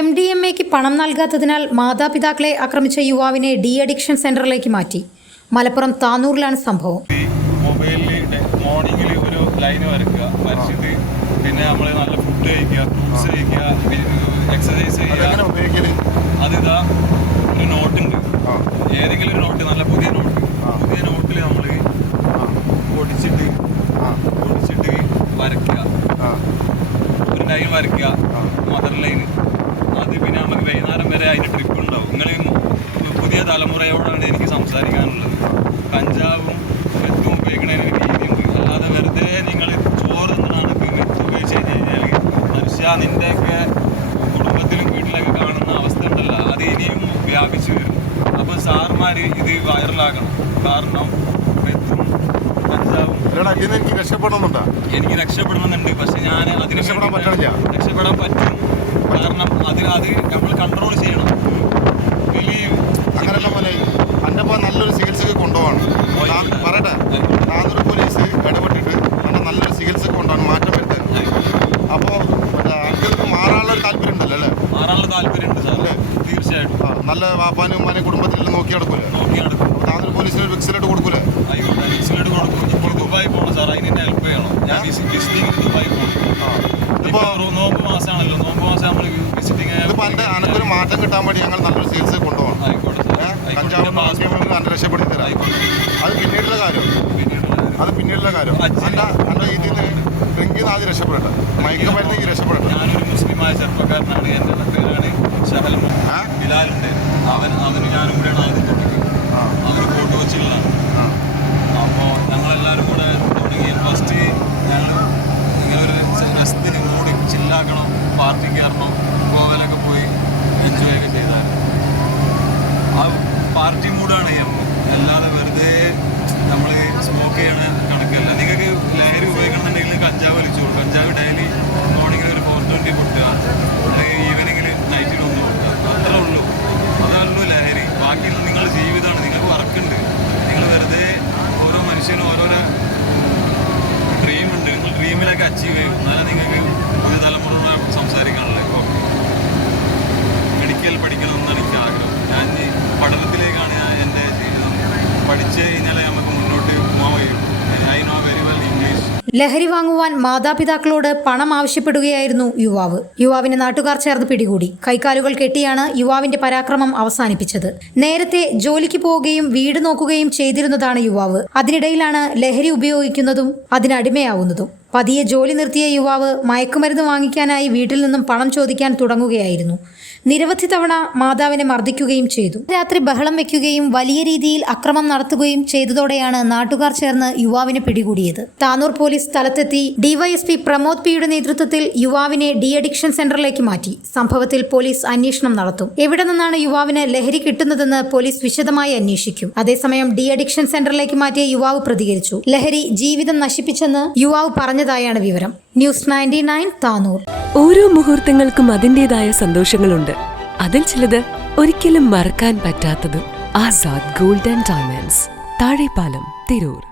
M D M എക്ക് പണം നൽകാത്തതിനാൽ മാതാപിതാക്കളെ ആക്രമിച്ച യുവാവിനെ ഡി അഡിക്ഷൻ സെന്ററിലേക്ക് മാറ്റി. മലപ്പുറം താനൂറിലാണ് സംഭവം. ഈ മൊബൈലിൽ മോർണിംഗിൽ ഒരു ലൈൻ വരയ്ക്കുക വരച്ചിട്ട് പിന്നെ നമ്മൾ നല്ല ഫുഡ് കഴിക്കുക ഫ്രൂട്ട്സ് കഴിക്കുക എക്സസൈസ് ചെയ്യുക. അതിതാ ഒരു നോട്ടുണ്ട്. ഏതെങ്കിലും ഒരു നോട്ട് നല്ല പുതിയ നോട്ട്. പുതിയ നോട്ടിൽ നമ്മൾ പൊടിച്ചിട്ട് പൊടിച്ചിട്ട് വരയ്ക്കുക. ഒരു ലൈൻ വരയ്ക്കുക. മദർ ലൈൻ അത് പിന്നെ നമുക്ക് വൈകുന്നേരം വരെ അതിന്റെ ട്രിപ്പ് ഉണ്ടാവും. നിങ്ങൾ പുതിയ തലമുറയോടാണ് എനിക്ക് സംസാരിക്കാനുള്ളത്. കഞ്ചാവും മെത്തും ഉപയോഗിക്കുന്നതിന് ഒരു അല്ലാതെ വെറുതെ നിങ്ങൾ ചോറ് നിന്നാണ് മെത്ത് ഉപയോഗിച്ച് കഴിഞ്ഞ് കഴിഞ്ഞാൽ മനുഷ്യ നിന്റെയൊക്കെ കുടുംബത്തിലും വീട്ടിലൊക്കെ കാണുന്ന അവസ്ഥ ഉണ്ടല്ല അത് ഇനിയും വ്യാപിച്ചു വരും. അപ്പോൾ സാർമാർ ഇത് വൈറലാക്കണം കാരണം മെത്തും അല്ലടാ ഇതിന് എനിക്ക് രക്ഷപ്പെടണമെന്നുണ്ടാ എനിക്ക് രക്ഷപ്പെടണമെന്നുണ്ട് പക്ഷെ ഞാൻ അതിന് രക്ഷപ്പെടാൻ പറ്റണില്ല. രക്ഷപ്പെടാൻ പറ്റും. കാരണം അതിന് അത് നമ്മൾ കൺട്രോൾ ചെയ്യണം. അങ്ങനെയല്ല പോലെ എന്റെ ഇപ്പോൾ നല്ലൊരു ചികിത്സക്ക് കൊണ്ടുപോകണം പറയട്ടെ താനൂർ പോലീസ് ഇടപെട്ടിട്ട് നല്ല നല്ലൊരു ചികിത്സക്ക് കൊണ്ടുപോകണം മാറ്റം വരുത്താൻ അപ്പോൾ മറ്റേ എനിക്ക് മാറാനുള്ള താല്പര്യം ഉണ്ടല്ലോ അല്ലേ? മാറാനുള്ള താല്പര്യമുണ്ട് സാർ അല്ലേ? തീർച്ചയായിട്ടും. നല്ല വാപ്പാനും ഉമ്മാനും കുടുംബത്തിലെല്ലാം നോക്കി നടക്കൂലേ നോക്കി നടക്കും താനൂർ പോലീസിന് ഒരു വിക്സിലേറ്റ് കൊടുക്കൂലേ? ആയിക്കോട്ടെ കൊടുക്കും. ഇപ്പോൾ ദുബായി പോകണം സാർ അതിന് എന്നെ ഹെൽപ്പ് ചെയ്യണം. ഞാൻ വിസിറ്റിംഗ് ദുബായി പോകണം ഇപ്പോൾ നോമ്പ് മാസമാണല്ലോ നോമ്പ് മാസം നമ്മൾ വിസിറ്റിംഗ് എന്റെ അനക്കൊരു മാറ്റം കിട്ടാൻ വേണ്ടി ഞങ്ങൾ നല്ലൊരു ചികിത്സ കൊണ്ടുപോകണം. കഞ്ചാവും നല്ല രക്ഷപ്പെടുത്തി തരാം. അത് പിന്നീടുള്ള കാര്യം. അത് പിന്നീടുള്ള കാര്യം. അല്ല അല്ല ഇതിന് ഡ്രിങ്ക് ആദ്യം രക്ഷപ്പെടട്ടെ. മയക്കുമരുന്നെങ്കിൽ രക്ഷപ്പെടട്ടെ. ഞാനൊരു മുസ്ലിമായ ചെറുപ്പക്കാരനാണ്. എന്റെ പേരാണ് ഷഹൽ? ബിലാലുണ്ട്. അവൻ അവന് ഞാനും കൂടെയാണ് അവന് ആ. അവന് ആ അപ്പോൾ ഞങ്ങളെല്ലാവരും കൂടെ തുടങ്ങി ഫസ്റ്റ് ഞങ്ങൾ ഇങ്ങനെ ഒരു രസത്തിന് കൂടി ചില്ലാക്കണം പാർട്ടിക്ക് കയറണം. ലഹരി വാങ്ങുവാൻ മാതാപിതാക്കളോട് പണം ആവശ്യപ്പെടുകയായിരുന്നു യുവാവ്. യുവാവിനെ നാട്ടുകാർ ചേർന്ന് പിടികൂടി. കൈക്കാലുകൾ കെട്ടിയാണ് യുവാവിന്റെ പരാക്രമം അവസാനിപ്പിച്ചത്. നേരത്തെ ജോലിക്ക് പോവുകയും വീട് നോക്കുകയും ചെയ്തിരുന്നതാണ് യുവാവ്. അതിനിടയിലാണ് ലഹരി ഉപയോഗിക്കുന്നതും അതിനടിമയാവുന്നതും പതിയെ ജോലി നിർത്തിയ യുവാവ് മയക്കുമരുന്ന് വാങ്ങിക്കാനായി വീട്ടിൽ നിന്നും പണം ചോദിക്കാൻ തുടങ്ങുകയായിരുന്നു. നിരവധി തവണ മാതാവിനെ മർദ്ദിക്കുകയും ചെയ്തു. രാത്രി ബഹളം വെക്കുകയും വലിയ രീതിയിൽ അക്രമം നടത്തുകയും ചെയ്തതോടെയാണ് നാട്ടുകാർ ചേർന്ന് യുവാവിനെ പിടികൂടിയത്. താനൂർ പോലീസ് സ്ഥലത്തെത്തി ഡിവൈഎസ്പി പ്രമോദ് പിയുടെ നേതൃത്വത്തിൽ യുവാവിനെ ഡി അഡിക്ഷൻ സെന്ററിലേക്ക് മാറ്റി. സംഭവത്തിൽ പോലീസ് അന്വേഷണം നടത്തും. എവിടെ നിന്നാണ് യുവാവിന് ലഹരി കിട്ടുന്നതെന്ന് പോലീസ് വിശദമായി അന്വേഷിക്കും. അതേസമയം ഡി അഡിക്ഷൻ സെന്ററിലേക്ക് മാറ്റിയ യുവാവ് പ്രതികരിച്ചു. ലഹരി ജീവിതം നശിപ്പിച്ചെന്ന് യുവാവ് പറഞ്ഞതായാണ് വിവരം. News ninety nine Tanur. ഓരോ മുഹൂർത്തങ്ങൾക്കും അതിന്റെതായ സന്തോഷങ്ങളുണ്ട്. അതിൽ ചിലത് ഒരിക്കലും മറക്കാൻ പറ്റാത്തതും. Azad golden diamonds. Thazhepalam Tirur.